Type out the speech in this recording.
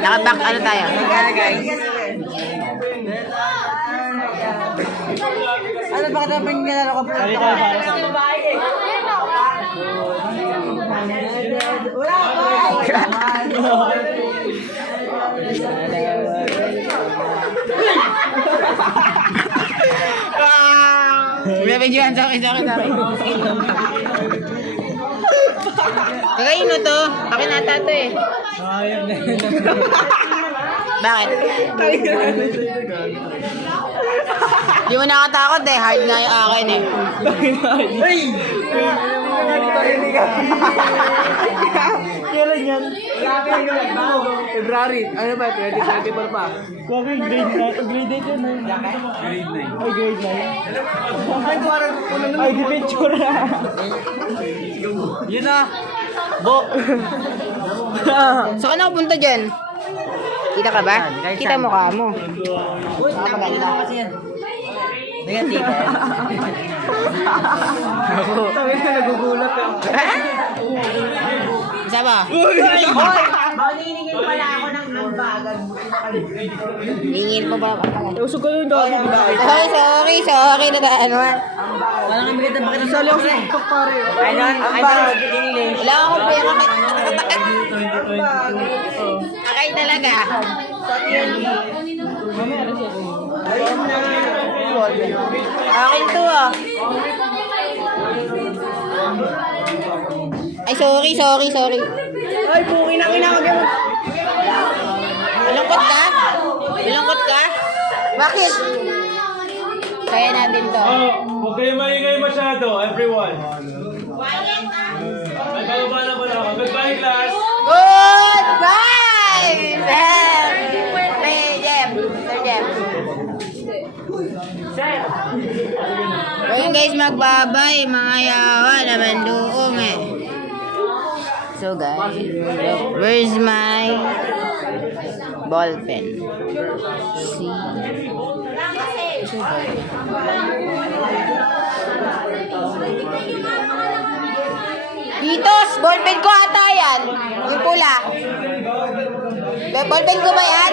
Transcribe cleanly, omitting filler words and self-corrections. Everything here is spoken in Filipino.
Naka-back ano tayo? Ano ba ka naman ginalo ka? Bibigyan sa akin. Kakaino to. Akin ata to eh. Bakit? Di mo nakatakot eh. Hard nga yung akin eh. Kailan yan? February. Ano ba? 2024 pa. Grade 8 yun. Ay, grade 9. Ay, di picture na. Yun na. Bok. Saan ako punta dyan? Kita ka ba? Kita mukha mo. Napaganda. Negative eh. Ako. Sabi na nagugulat ka. Isa ba? Hoy! Maniningin pala ako ng bagag. Hingin mo ba? Usog ka yung dami. Sorry na daan mo. Walang kami kita bakit sa lang sa TikTok pare. I don't English. Wala akong pera. Akay talaga. Akin to ah. Ay, sorry. Ay, buki na kinakagyan mo. Malungkot ka? Bakit? Kaya natin to. Huwag kayo maingay masyado, everyone. May babala mo lang. Goodbye, class. Goodbye! Sir Jeff. Ayun guys, magbabay. Mga yawa naman doong eh. So guys, where's my ball pen? See? Ditos, ball pen ko ata yan. Yung pula. Ball pen ko ba yan?